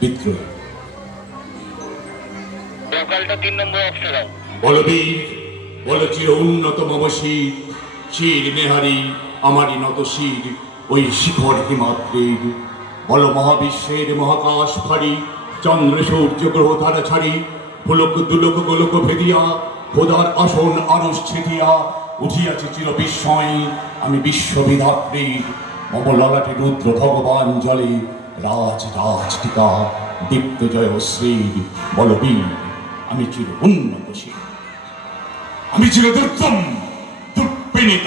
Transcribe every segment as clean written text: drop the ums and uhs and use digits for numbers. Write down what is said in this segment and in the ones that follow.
বিদ্রোহী। লোকালটা 3 নম্বর অপশন দাও। বলো বীর, বলো চির উন্নত মম শির, শির নেহারি আমারই নত শির ওই শিখর হিমাদ্রির। বলো মহাবিশ্বের মহাকাশ ফারি, চন্দ্র সূর্য গ্রহ তারা ছাড়ি, ফুলক দুলক গোলক ভেদিয়া খোদার আসন আরস ছেদিয়া উঠিয়াছে চির বিস্ময় আমি বিশ্ববিধাত্রীর। মম ললাটে রুদ্র ভগবান জলে রাজ রাজ টিকা দীপ্ত জয় শ্রীর। বল বীর, আমি চির উন্নতশীল, আমি চির দুর্দম দুর্বিনীত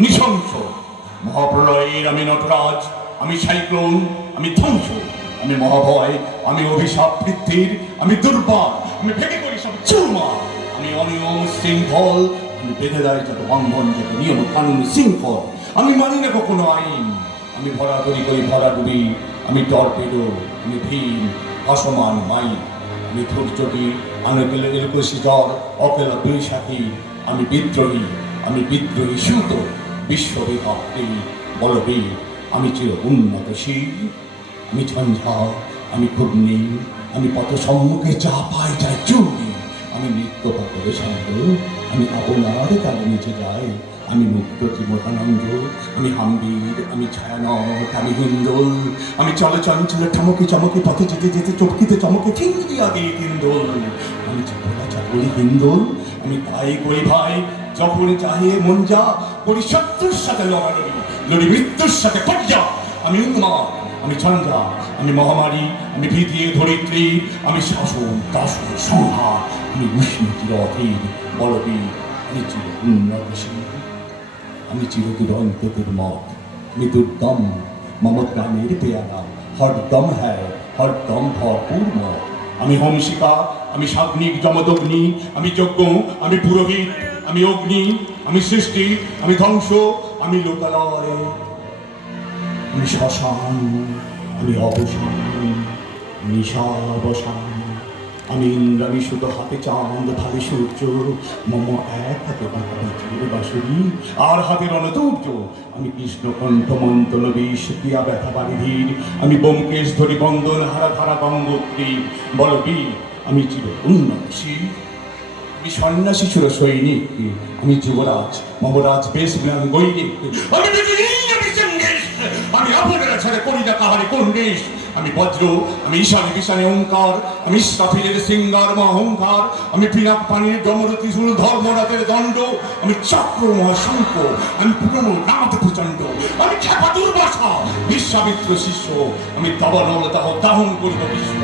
নৃশংস। মহাপ্রলয়ের আমি নটরাজ, আমি সাইক্লোন, আমি ধ্বংস, আমি মহাভয়, আমি অভিশাপ বৃদ্ধির, আমি দুর্বার, আমি ভেঙে করি সব চুরমার, আমি অনিয়ম শৃঙ্খল, আমি বেঁধে দেয় যত বন্ধন যত নিয়ম কানুন শৃঙ্খল, আমি মানি না কখনো আইন, আমি ভরা করি ভরা ডুবি, আমি টর্পেডো, আমি ভীম অসমান মাইন, আমি ধৈর্যবী, আনকেল এলকুশি জ্বর অকেল বৈশাখী, আমি বিদ্রোহী সুত বিশ্ববিধাত্রী। বলবীর, আমি চির উন্নতশীল, আমি ঝঞ্ঝা, আমি ঘূর্ণি, আমি পথ সম্মুখে যা পাই যায় চূর্ণি, আমি নৃত্য পাথরে শান্ত, আমি আপনার তালে নিচে যাই, আমি মুক্ত জীবনানন্দ, আমি হাম্বির, আমি ছায়ানট, আমি হিন্দোল, আমি চলে চঞ্চলে ঠমকে চমকে পথে যেতে যেতে চমকিতে চমকে ফিঙ্গিয়া দিয়ে হিন্দোল, আমি চাপলা চাপলি হিন্দোল, আমি তাই করি ভাই যখন চাহে মন যা করি শত্রুর সাথে লড়ালড়ি, লড়ি মৃত্যুর সাথে পর্যা, আমি উন্মাদ, আমি ঝঞ্ঝা, আমি মহামারী, আমি ভীতিয়ে ধরিত্রী, আমি শাসন দাসন সংহার, আমি উষ্ণতির অধীর। বলবীর, আমি চির উন্নতশীল, আমি চির দুরন্তদের মত, আমি দুর্দম মম প্রাণের পেয়ারা, হরদম হ্যায় হরদম ভরপুর মত, আমি হংসিকা, আমি সাগ্নিক যমদগ্নি, আমি যজ্ঞ, আমি পুরোহিত, আমি অগ্নি, আমি সৃষ্টি, আমি ধ্বংস, আমি লোকালয়, আমি শ্মশান, আমি অবসান, নিশাবসান, আমি ইন্দ্রাণী সুতো হাতে চাঁদ ভাবে সূর্য, মম এক হাতে বাঁকা বজ্রের বাঁশুরি আর হাতে রণদৌর্য, আমি কৃষ্ণকণ্ঠ মন্তন বিষ ক্রিয়া ব্যথা বাড়িধীর, আমি ব্যোমকেশ ধরি বন্দন হারা ধারা গঙ্গোত্রী। বল বীর, আমি চির উন্নতশীল, আমি সন্ন্যাসী ছিল সৈনিক, আমি যুবরাজ মমরাজ বেশ বিলান গৈরিক, আমি বিজয়ী, আমি চঙ্গেশ, আমি আপনারা ছেড়ে করি না কাহারে কন্দেশ, আমি বজ্র, আমি ঈশানী বিশানী ওঙ্কার, আমি ইস্রাফিলের সিঙ্গার অহংকার, আমি পিনাক পানির ডমর ত্রিশূল ধর্মরাতের দণ্ড, আমি চক্র মহাশঙ্ক, আমি পুরনো নাথ প্রচণ্ড, আমি খ্যাপা দুর্বাসা বিশ্বামিত্র শিষ্য, আমি তবনল দাহ দাহন করিব বিশ্ব,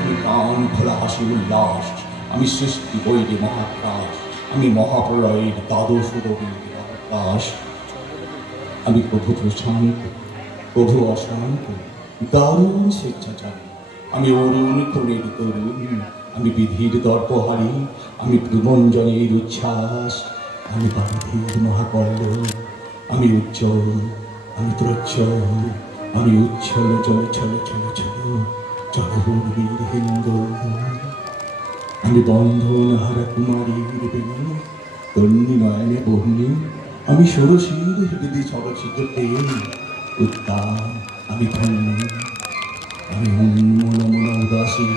আমি প্রাণ খোলা হাসি উল্লাস, আমি সৃষ্টি বৈরী মহাকাশ, আমি মহাপ্রলয়ের দ্বাদশ রবির আকাশ, আমি প্রভু প্রশান্ত প্রভু অশান্ত দারুণ স্বেচ্ছাচারী, আমি অরুণ তরুণের তরুণ, আমি বিধির দর্পহারী, আমি প্রবঞ্জনের উচ্ছ্বাস, আমি বান্ধীর মহাকল্ল, আমি উজ্জ্বল, আমি প্রজ্জ্বল, আমি উচ্ছল চল ছল ছল ছল চলবীর হিন্দু, আমি বন্ধন হারা কুমারীর বেণী তন্নি নয়নে বহ্নি, আমি ষোড়শীর হৃদি সরসিত প্রেম উত্তাম, আমি ধন্য, আমি উন্মন মন উদাসী,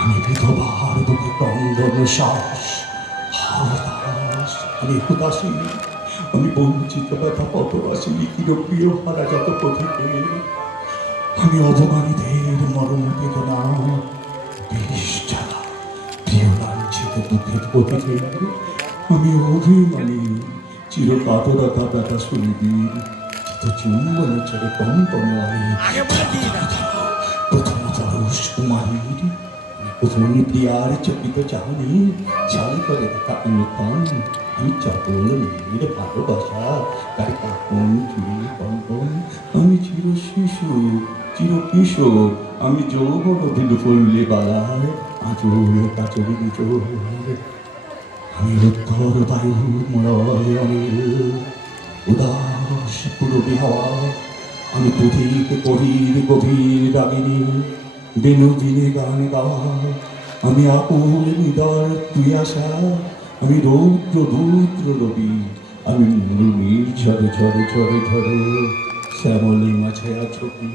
আমি বিধবার বুকে ক্রন্দন শ্বাস হতাশ, আমি উদাসী, আমি বঞ্চিত ব্যথা পথবাসী চিরপ্রিয় হারা যত পথিকে, আমি অবমানীদের মরণ বেদনা বিষ জ্বালা প্রিয় লাঞ্ছিত দুঃখের পথিকে, আমি অভিমানী চির কাতরতা ব্যথা সুরবীর চিত চুম্বন ছেড়ে কম্পনে আমি প্রথম পরশ কুমারীর, প্রথম প্রিয়ার চকিত চাহনি চাল করে দেখা অনুক্ষণ, আমি চপল মেয়ের ভালোবাসা তার কাপন চুরি কম্পন, আমি চির শিশু চির কিশোর, আমি যৌবন বিলুফল্লে বালায় আচর কাচরি বিচোর, আমি উদ্ধর বায়ু মলয় অনিল উদাস পুরবী হাওয়া, আমি পুথিক কবির গভীর রাগিনী বিনোদিনী গান গাওয়া, আমি আকুল নিদার তুই আসা, আমি রৌদ্র রুদ্র রবি, আমি মুরুমির ঝরে ঝরে ঝরে ঝরে শ্যামলী মাছেয়া ছবি,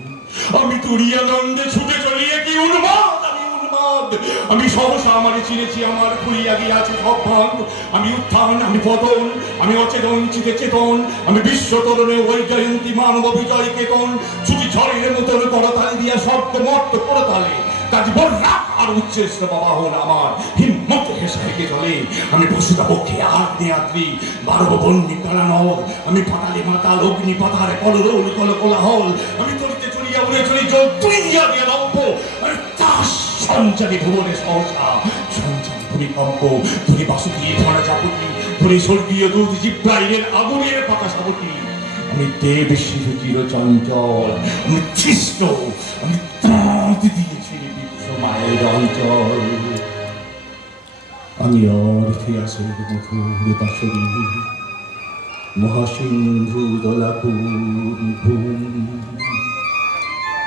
আমি তুরিয়ানন্দে ছুটে চলিয়ে কি উন্মাদ, আমি উন্মাদ। আমি সহসা আমারে চিনেছি, আমার খুঁড়িয়া গিয়াছে সব ভাগ। আমি উত্থান, আমি পতন, আমি অচেতন চিতে চেতন, আমি বিশ্ব তরণে ওই জয়ন্তী মানব বিজয় কেতন। ছুটি ঝড়ের মতন করতালি দিয়া শব্দ মর্ত করতালে কাজী বর্রা আর উচ্চেষ্ট বাবা হল আমার হিম্মত হেসে চলে। আমি বসুতা পক্ষে আগ্নে আগ্নি বারব বন্যী কালানল, আমি পাতালে মাতাল অগ্নি পাতারে কলরোল কল কোলাহল। আমি চলিতে চলিয়া উড়ে চলি জল তুই দিয়া দিয়া লম্ব, আমি চাষ সঞ্চারী ভুবনে সহসা সঞ্চারী ভূমিকম্প। ধরে বাসুকি ধরা চাপুটি, ধরে স্বর্গীয় দুধ জিব্রাইলের আগুনের পাতা সাবটি। আমি দেব শিশু চির চঞ্চল, আমি খ্রিস্ট, আমি ত্রাণ দিয়েছি বিশ্ব মায়ের অঞ্চল। আমি অর্থে আসে মধুর বাসরি, মহাসিন্ধু দলাপুর ভূম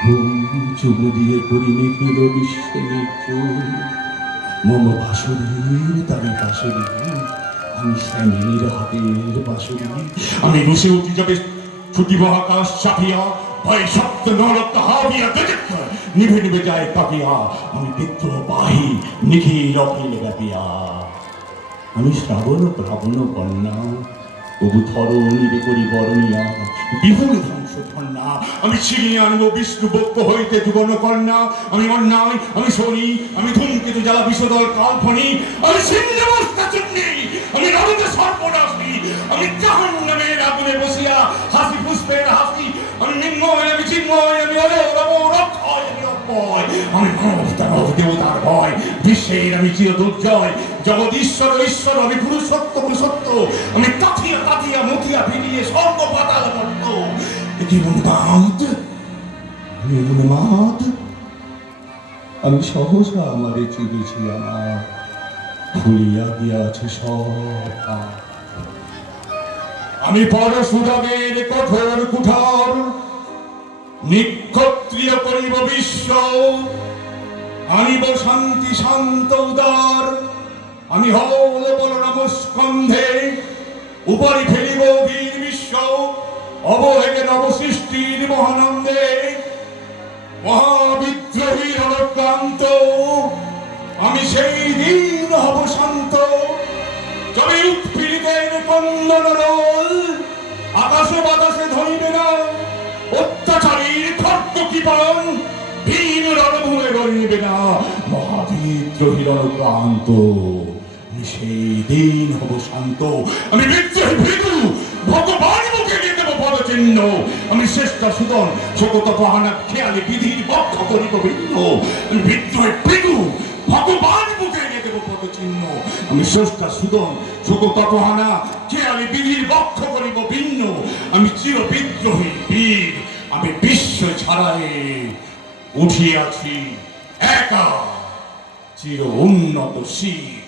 ভূম চুমু দিয়ে করি নিখিল বিশ্বে নির্জুম। মম বাসুরীর তারে বাসুরি, আমি শ্যামীর হাতের বাসুরি। আমি রুশে উঠি যাবে ছুটি মহাকাশ চাপিয়া, ভয় শব্দ নরক হাবিয়া দেখ নিভে নিভে যায় কাপিয়া। আমি বিদ্রোহবাহী নিখিল অখিল ব্যাপিয়া। আমি শ্রাবণ প্রাবণ কন্যা, তবু ধরণীরে করি বরণিয়া বিপুল ধ্বংস ধন্যা। আমি ছিনিয়ে আনবো বিষ্ণু বক্ষ হইতে যুবন কন্যা। আমি অন্যায়, আমি শনি, আমি ধূমকেতু জ্বালা বিষদল কাল্পনি, আমি ছিন্নমস্তা চুন্নি, আমি রবীন্দ্র সর্বনাশী, আমি জাহান্নামের আগুনে বসিয়া হাসি পুষ্পের হাসি। আমি নিম্নয়, আমি চিন্ময়, আমি অজয়, রক্ষয়, আমি অক্ষয়, আমি মানব দানব দেবতার ভয়, বিশ্বের আমি চির দুর্জয়। জগৎ ঈশ্বর ঈশ্বর, আমি পুরুষত্ব পুরুষত্ব, আমি কাথিয়া কাথিয়া মথিয়া ফিরিয়ে স্বর্গ পাতাল মত্ত। কি উন্মাদ, আমি উন্মাদ। আমি সহসা আমারে চিনেছি, আমার খুলিয়া গিয়াছে সব। আমি পরশুরামের কঠোর কুঠার, নিক্ষত্রিয় করিব বিশ্ব, আনিব শান্তি শান্ত উদার। আমি হল বলরাম স্কন্ধে, উপরি ফেলিব বীর বিশ্ব, অবহেলে নবসৃষ্টির মহানন্দে। মহাবিদ্রোহীর অনুক্রান্ত, আমি সেই দিন হব শান্ত। তবে উৎপীড়িতের কন্দন রোল, আকাশে বাতাসে ধরিবে না। অত্যাচারীর খর্গ কৃপণ, ভীম রণভূমে গড়িবে না। মহাবিদ্রোহীর অনুক্রান্ত, আমি সেই দিন হব শান্ত। আমি বিদ্রোহী ভৃতু, ভগবান মুখে দিয়ে দেব পদচিহ্ন। আমি শ্রেষ্ঠ সুদন শোকত পাহানা খেয়ালে বিধির বক্ষ করিব ভিন্ন। আমি বিদ্রোহী ভৃতু, ভগবান মুখে দিয়ে দেব পদচিহ্ন। আমি শ্রেষ্ঠ সুদন শোকত পাহানা খেয়ালে বিধির বক্ষ করিব ভিন্ন। আমি চির বিদ্রোহী বীর, আমি বিশ্ব ছাড়াই উঠিয়াছি একা চির উন্নত শির।